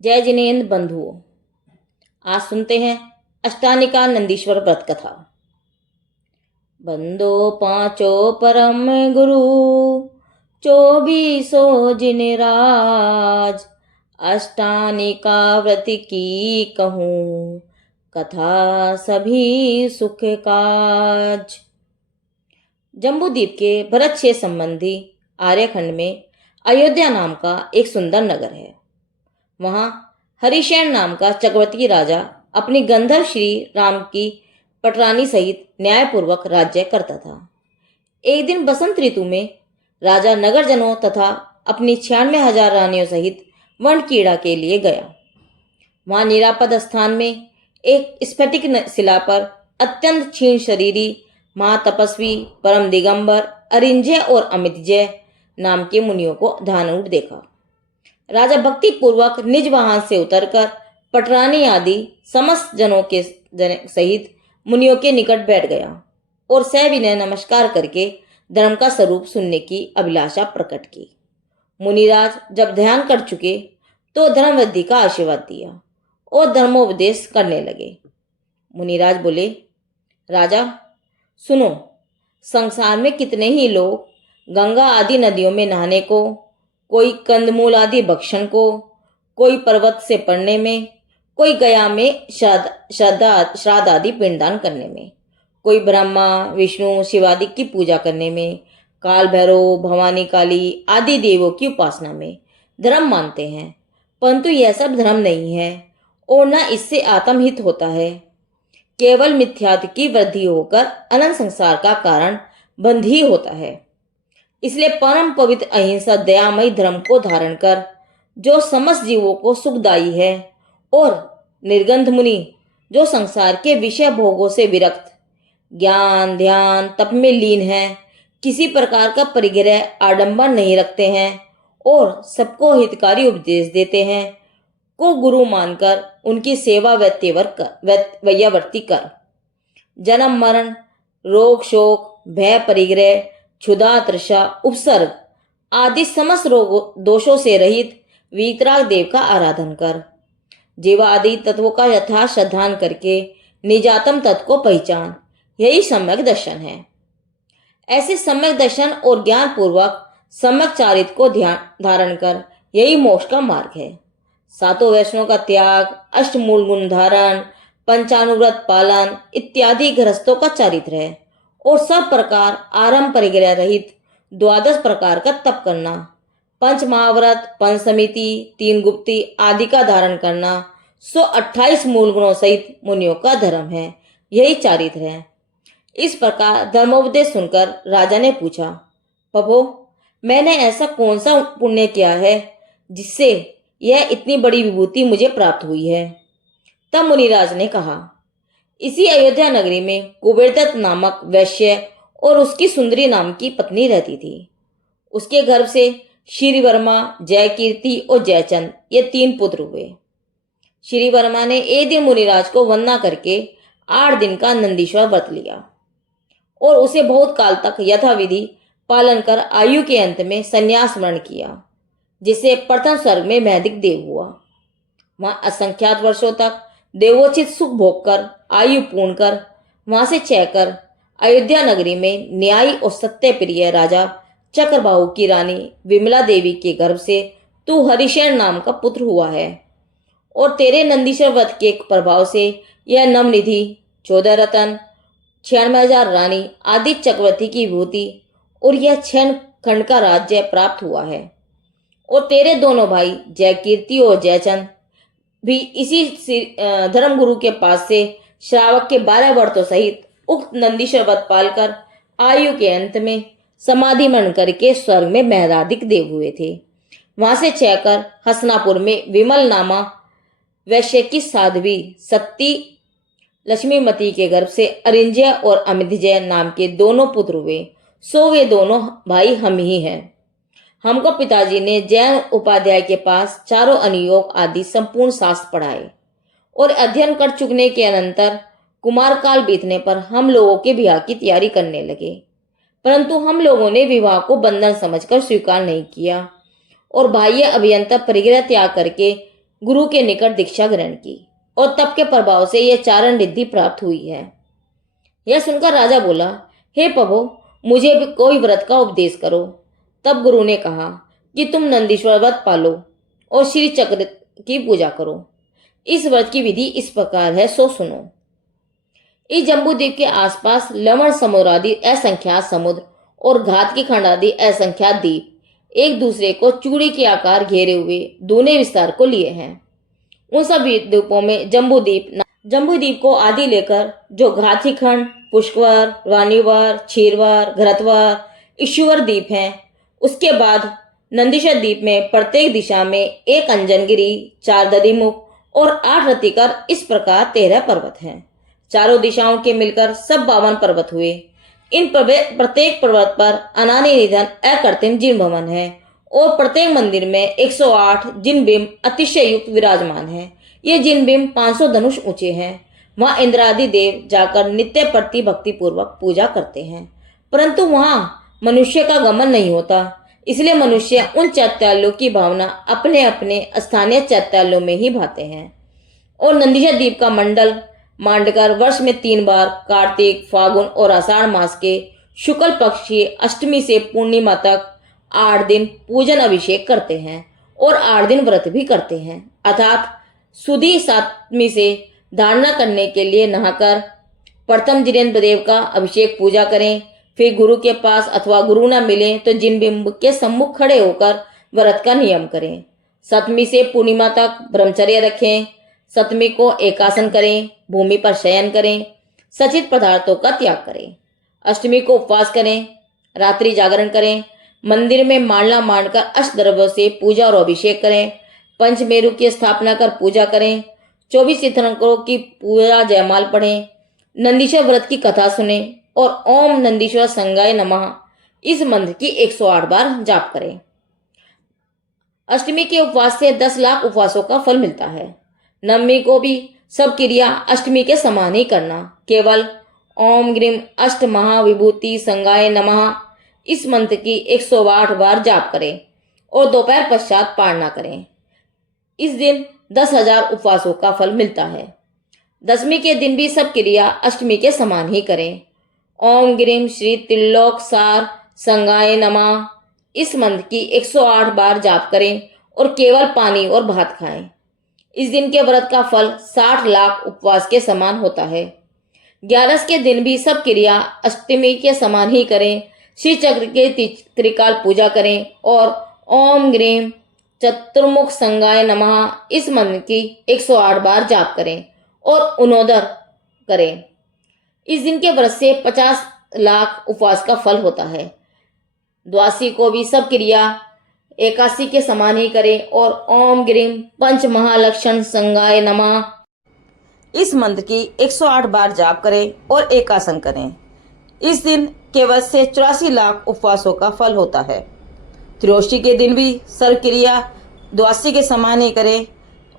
जय जिनेन्द्र बंधुओं, आज सुनते हैं अष्टानिका नंदीश्वर व्रत कथा। बंदो पांचो परम गुरु, 24 जिनराज। अष्टानिका व्रत की कहूँ, कथा सभी सुख काज। जम्बूद्वीप के भरत संबंधी आर्यखंड में अयोध्या नाम का एक सुंदर नगर है। वहां हरिशैन नाम का चक्रवर्ती राजा अपनी गंधर्व श्री राम की पटरानी सहित न्यायपूर्वक राज्य करता था। एक दिन बसंत ऋतु में राजा नगरजनों तथा अपनी 96,000 रानियों सहित वन क्रीड़ा के लिए गया। वहां निरापद स्थान में एक स्फटिक शिला पर अत्यंत क्षीण शरीरी महातपस्वी परम दिगंबर अरिंजय और अमितजय नाम के मुनियों को ध्यानूट देखा। राजा भक्ति पूर्वक निज वाहन से उतरकर पटरानी आदि समस्त जनों के सहित मुनियों के निकट बैठ गया और सविनय नमस्कार करके धर्म का स्वरूप सुनने की अभिलाषा प्रकट की। मुनिराज जब ध्यान कर चुके तो धर्मवृद्धि का आशीर्वाद दिया और धर्मोपदेश करने लगे। मुनिराज बोले, राजा सुनो, संसार में कितने ही लोग गंगा आदि नदियों में नहाने को, कोई कंदमूल आदि भक्षण को, कोई पर्वत से पड़ने में, कोई गया में श्राद्ध आदि पिंडदान करने में, कोई ब्रह्मा विष्णु शिवादि की पूजा करने में, काल भैरव भवानी काली आदि देवों की उपासना में धर्म मानते हैं, परंतु यह सब धर्म नहीं है और न इससे आत्महित होता है। केवल मिथ्यात्व की वृद्धि होकर अनंत संसार का कारण बंध ही होता है। इसलिए परम पवित्र अहिंसा दयामयी धर्म को धारण कर जो समस्त जीवों को सुखदायी है, और निर्गंध मुनि जो संसार के विषय भोगों से विरक्त, ज्ञान ध्यान तप में लीन है, किसी प्रकार का परिग्रह आडंबर नहीं रखते हैं और सबको हितकारी उपदेश देते हैं, को गुरु मानकर उनकी सेवा वैयावर्ती कर। जन्म मरण रोग शोक भय परिग्रह क्षुधा तृषा उपसर्ग आदि समस्त रोग दोषों से रहित वीतराग देव का आराधन कर। जीवा आदि तत्वों का यथा श्रद्धान करके निजातम तत्व को पहचान, यही सम्यक दर्शन है। ऐसे सम्यक दर्शन और ज्ञान पूर्वक सम्यक चारित्र को ध्यान धारण कर, यही मोक्ष का मार्ग है। सातों वैष्णव का त्याग, अष्टमूल गुण धारण, पंचानुव्रत पालन इत्यादि गृहस्थों का चरित्र है, और सब प्रकार आरंभ परिग्रह रहित 12 प्रकार का तप करना, पंच महाव्रत, पंच समिति, 3 गुप्ती आदि का धारण करना 128 मूल गुणों सहित मुनियों का धर्म है, यही चारित्र है। इस प्रकार धर्मोपदेश सुनकर राजा ने पूछा, प्रभो, मैंने ऐसा कौन सा पुण्य किया है जिससे यह इतनी बड़ी विभूति मुझे प्राप्त हुई है? तब मुनिराज ने कहा, इसी अयोध्या नगरी में कुबेरदत्त नामक वैश्य और उसकी सुंदरी नाम की पत्नी रहती थी। उसके गर्भ से श्री वर्मा, जयकीर्ति और जयचंद ये 3 पुत्र हुए। श्री वर्मा ने एक दिन मुनिराज को वंदना करके 8 दिन का नंदीश्वर व्रत लिया और उसे बहुत काल तक यथाविधि पालन कर आयु के अंत में संन्यास स्मरण किया, जिससे प्रथम स्वर्ग में महदिक देव हुआ। वहां असंख्यात वर्षों तक देवोचित सुख भोग कर आयु पूर्ण कर वहां से चयकर अयोध्या नगरी में न्यायी और सत्य प्रिय राजा चक्रबाहु की रानी विमला देवी के गर्भ से तू हरिशैन नाम का पुत्र हुआ है, और तेरे नंदीश्वर व्रत के प्रभाव से यह नवनिधि 14 रतन 96,000 रानी आदि चक्रवर्ती की विभूति और यह 6 खंड का राज्य प्राप्त हुआ है। और तेरे दोनों भाई जयकीर्ति और जयचंद भी इसी धर्मगुरु के पास से श्रावक के 12 वर्षों सहित उक्त नंदीश्वर व्रत पालकर आयु के अंत में समाधि मन करके स्वर्ग में महदाधिक देव हुए थे। वहां से चयकर हसनापुर में विमल नामा वैश्य की साध्वी सती लक्ष्मीमती के गर्भ से अरिंजय और अमितजय नाम के 2 पुत्र हुए। सो वे दोनों भाई हम ही हैं। हमको पिताजी ने जैन उपाध्याय के पास चारों अनुयोग आदि संपूर्ण शास्त्र पढ़ाए और अध्ययन कर चुकने के अनंतर कुमार काल बीतने पर हम लोगों के विवाह की तैयारी करने लगे, परंतु हम लोगों ने विवाह को बंधन समझकर स्वीकार नहीं किया और बाह्य अभियंता परिग्रह त्याग करके गुरु के निकट दीक्षा ग्रहण की और तप के प्रभाव से यह चारण रिद्धि प्राप्त हुई है। यह सुनकर राजा बोला, हे प्रभु, मुझे भी कोई व्रत का उपदेश करो। तब गुरु ने कहा कि तुम नंदीश्वर व्रत पालो और श्री चक्र की पूजा करो। इस व्रत की विधि इस प्रकार है, सो सुनो। इस जम्बूद्वीप के आसपास लवण समुद्रादि असंख्यात समुद्र और घात की खंड आदि असंख्यात द्वीप एक दूसरे को चूड़ी के आकार घेरे हुए दूने विस्तार को लिए हैं। उन सब द्वीपों में जम्बूद्वीप को आदि लेकर जो घाती खंड, पुष्कर, वाणीवर, क्षीरवर, घृतवर, ईश्वर द्वीप हैं, उसके बाद नंदीश्वर द्वीप में प्रत्येक दिशा में एक अंजनगिरी, 4 दधिमुख और 8 रतिकर, इस प्रकार 13 पर्वत हैं। चारों दिशाओं के मिलकर सब 52 पर्वत हुए। इन प्रत्येक पर्वत पर अनादि निधन अकृत्रिम जिन भवन है और प्रत्येक मंदिर में 108 जिन बिंब अतिशय युक्त विराजमान है। ये जिन बिंब 500 धनुष ऊंचे हैं। वहां इंद्रादि देव जाकर नित्य प्रति भक्ति पूर्वक पूजा करते हैं, परंतु वहां मनुष्य का गमन नहीं होता। इसलिए मनुष्य उन चैत्यालयों की भावना अपने अपने स्थानीय चैत्यालयों में ही भाते हैं। और नंदीश्वर द्वीप का मंडल मांडकर वर्ष में 3 बार कार्तिक, फागुन और आषाढ़ मास के शुक्ल पक्ष की अष्टमी से पूर्णिमा तक 8 दिन पूजन अभिषेक करते हैं और 8 दिन व्रत भी करते हैं। अर्थात सुदी 7वीं से धारणा करने के लिए नहाकर प्रथम जिनेन्द्र देव का अभिषेक पूजा करें। फिर गुरु के पास अथवा गुरु न मिले तो जिन बिंब के सम्मुख खड़े होकर व्रत का नियम करें। 7वीं से पूर्णिमा तक ब्रह्मचर्य रखें। 7वीं को एकासन करें, भूमि पर शयन करें, सचित पदार्थों का त्याग करें। 8वीं को उपवास करें, रात्रि जागरण करें, मंदिर में माला मांडकर अष्टद्रव्यों से पूजा और अभिषेक करें, पंचमेरु की स्थापना कर पूजा करें, 24 तीर्थंकरों की पूजा जयमाल पढ़ें, नंदीश्वर व्रत की कथा सुने और ओम नंदीश्वर संगाय नमः इस मंत्र की 108 बार जाप करें। 8वीं के उपवास से 10 लाख उपवासों का फल मिलता है। 9वीं को भी सब क्रिया 8वीं के समान ही करना। केवल ओम ग्रीम अष्ट महाविभूति संगाय नमः इस मंत्र की 108 बार जाप करें और दोपहर पश्चात पाठ न करें। इस दिन 10,000 उपवासों का फल मिलता है। 10वीं के दिन भी सब क्रिया 8वीं के समान ही करें। ओम ग्रीम श्री त्रिलोक सार संगाय नमः इस मंत्र की 108 बार जाप करें और केवल पानी और भात खाएं। इस दिन के व्रत का फल 60 लाख उपवास के समान होता है। 11 के दिन भी सब क्रिया 8वीं के समान ही करें। श्री चक्र के त्रिकाल पूजा करें और ओम ग्रीम चतुर्मुख संगाय नमः इस मंत्र की 108 बार जाप करें और उनोदर करें। इस दिन के व्रत से 50 लाख उपवास का फल होता है। द्वादशी को भी सब क्रिया 81 के समान ही करें और ओम ग्रीम पंच महालक्षण संगाय नमः इस मंत्र की 108 बार जाप करें और एकासन करें। इस दिन के व्रत से 84 लाख उपवासों का फल होता है। त्रयोदशी के दिन भी सर्व क्रिया द्वादशी के समान ही करें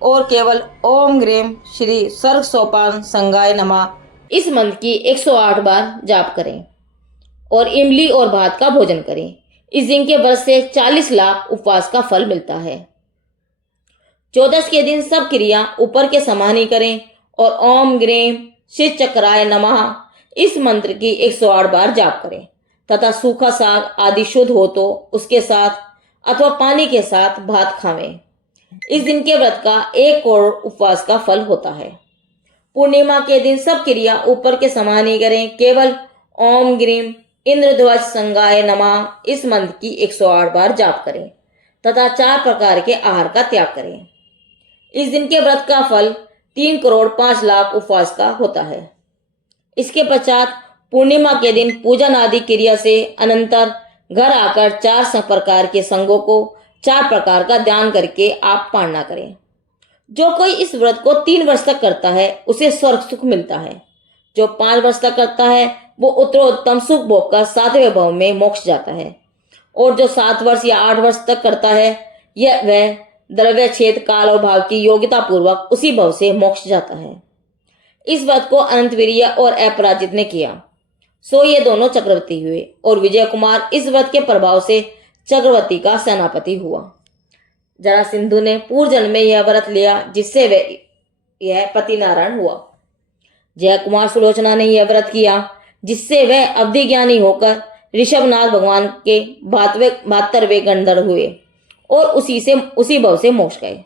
और केवल ओम ग्रीम श्री सर्ग सोपान संगाय नमः इस मंत्र की 108 बार जाप करें और इमली और भात का भोजन करें। इस दिन के व्रत से 40 लाख उपवास का फल मिलता है। 14 के दिन सब क्रिया ऊपर के समान ही करें और ओम ग्रीम श्री चक्राय नमः इस मंत्र की 108 बार जाप करें तथा सूखा साग आदि शुद्ध हो तो उसके साथ अथवा पानी के साथ भात खावें। इस दिन के व्रत का 1 करोड़ उपवास का फल होता है। पूर्णिमा के दिन सब क्रिया ऊपर के समान ही करें, केवल ओम ग्रीम इंद्रध्वज संगाय नमः इस मंत्र की 108 बार जाप करें तथा 4 प्रकार के आहार का त्याग करें। इस दिन के व्रत का फल 3 करोड़ 5 लाख उपवास का होता है। इसके पश्चात पूर्णिमा के दिन पूजन आदि क्रिया से अनंतर घर आकर 4 प्रकार के संगों को 4 प्रकार का ध्यान करके आप पारणा करें। जो कोई इस व्रत को 3 वर्ष तक करता है उसे स्वर्ग सुख मिलता है। जो 5 वर्ष तक करता है वो उत्तरोत्तम सुख भोगकर 7वें भाव में मोक्ष जाता है और जो 7 वर्ष या 8 वर्ष तक करता है वह द्रव्य क्षेत्र काल और भाव की योग्यता पूर्वक उसी भाव से मोक्ष जाता है। इस व्रत को अनंतवीर्य और अपराजित ने किया, सो ये दोनों चक्रवर्ती हुए और विजय कुमार इस व्रत के प्रभाव से चक्रवर्ती का सेनापति हुआ। जरासंधु ने पूर्व जन्म में यह व्रत लिया, जिससे वह यह पति नारायण हुआ। जयकुमार सुलोचना ने यह व्रत किया, जिससे वह अवधि ज्ञानी होकर ऋषभनाथ भगवान के 72वें गणधर हुए और उसी भव से मोक्ष गए।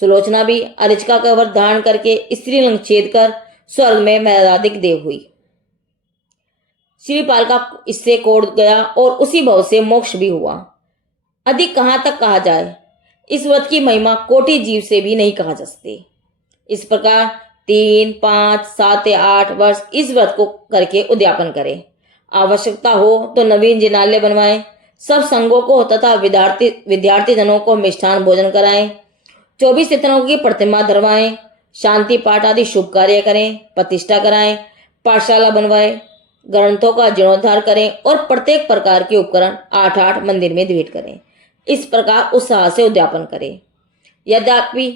सुलोचना भी अरिचका का व्रत धारण करके स्त्रीलिंग छेद कर स्वर्ग में मैदादिक देव हुई। श्रीपाल का इससे कोड गया और उसी भव से मोक्ष भी हुआ। अधिक कहां तक कहा जाए, इस व्रत की महिमा कोटि जीव से भी नहीं कहा जा सकती। इस प्रकार 3, 5, 7 या 8 वर्ष इस व्रत को करके उद्यापन करें। आवश्यकता हो तो नवीन जिनालय बनवाएं। सब संघों को तथा विद्यार्थी जनों को मिष्ठान भोजन कराएं। 24 तिथियों की प्रतिमा धरवाएं। शांति पाठ आदि शुभ कार्य करें। प्रतिष्ठा कराएं। पाठशाला बनवाएं। ग्रंथों का जीर्णोद्धार करें और प्रत्येक प्रकार के उपकरण 8-8 मंदिर में भेंट करें। इस प्रकार उत्साह से उद्यापन करें। यद्यपि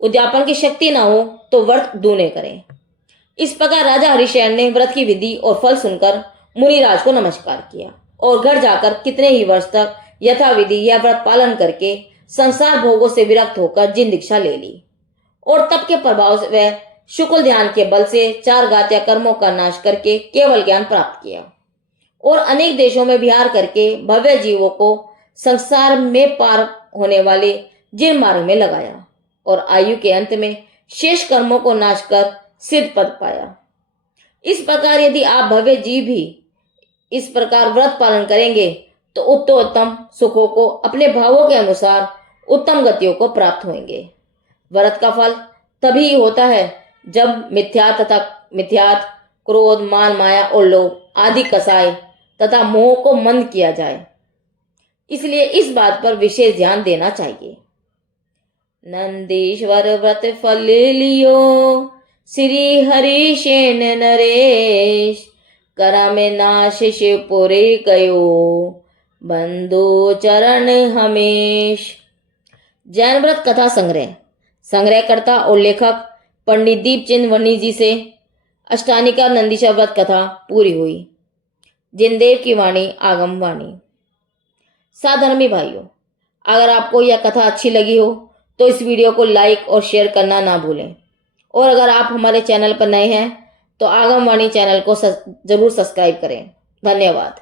उद्यापन की शक्ति न हो तो व्रत दूने करें। इस प्रकार राजा हरिशयन ने व्रत की विधि और फल सुनकर मुनिराज को नमस्कार किया और घर जाकर कितने ही वर्ष तक यथाविधि यह व्रत पालन करके संसार भोगों से विरक्त होकर जिन दीक्षा ले ली और तप के प्रभाव से वह शुक्ल ध्यान के बल से 4 गात्या कर्मों का नाश करके केवल ज्ञान प्राप्त किया और अनेक देशों में विहार करके भव्य जीवों को संसार में पार होने वाले जिन मार्ग में लगाया और आयु के अंत में शेष कर्मों को नाश कर सिद्ध पद पाया। इस प्रकार यदि आप भव्य जीव भी इस प्रकार व्रत पालन करेंगे तो उत्तम सुखों को अपने भावों के अनुसार उत्तम गतियों को प्राप्त होंगे। व्रत का फल तभी होता है जब मिथ्यात, क्रोध, मान, माया और लोभ आदि कसाय तथा मोह को मंद किया जाए। इसलिए इस बात पर विशेष ध्यान देना चाहिए। नंदीश्वर व्रत फल लियो श्री हरिशेन नरेश, करा में नाश शिवपुरे कयो बंधु चरण हमेश। जैन व्रत कथा संग्रहकर्ता और लेखक पंडित दीपचंद वर्णी जी से अष्टानिका नंदीश्वर व्रत कथा पूरी हुई। जिनदेव की वाणी आगम वाणी। साधर्मी भाइयों, अगर आपको यह कथा अच्छी लगी हो तो इस वीडियो को लाइक और शेयर करना ना भूलें और अगर आप हमारे चैनल पर नए हैं तो आगम वाणी चैनल को जरूर सब्सक्राइब करें। धन्यवाद।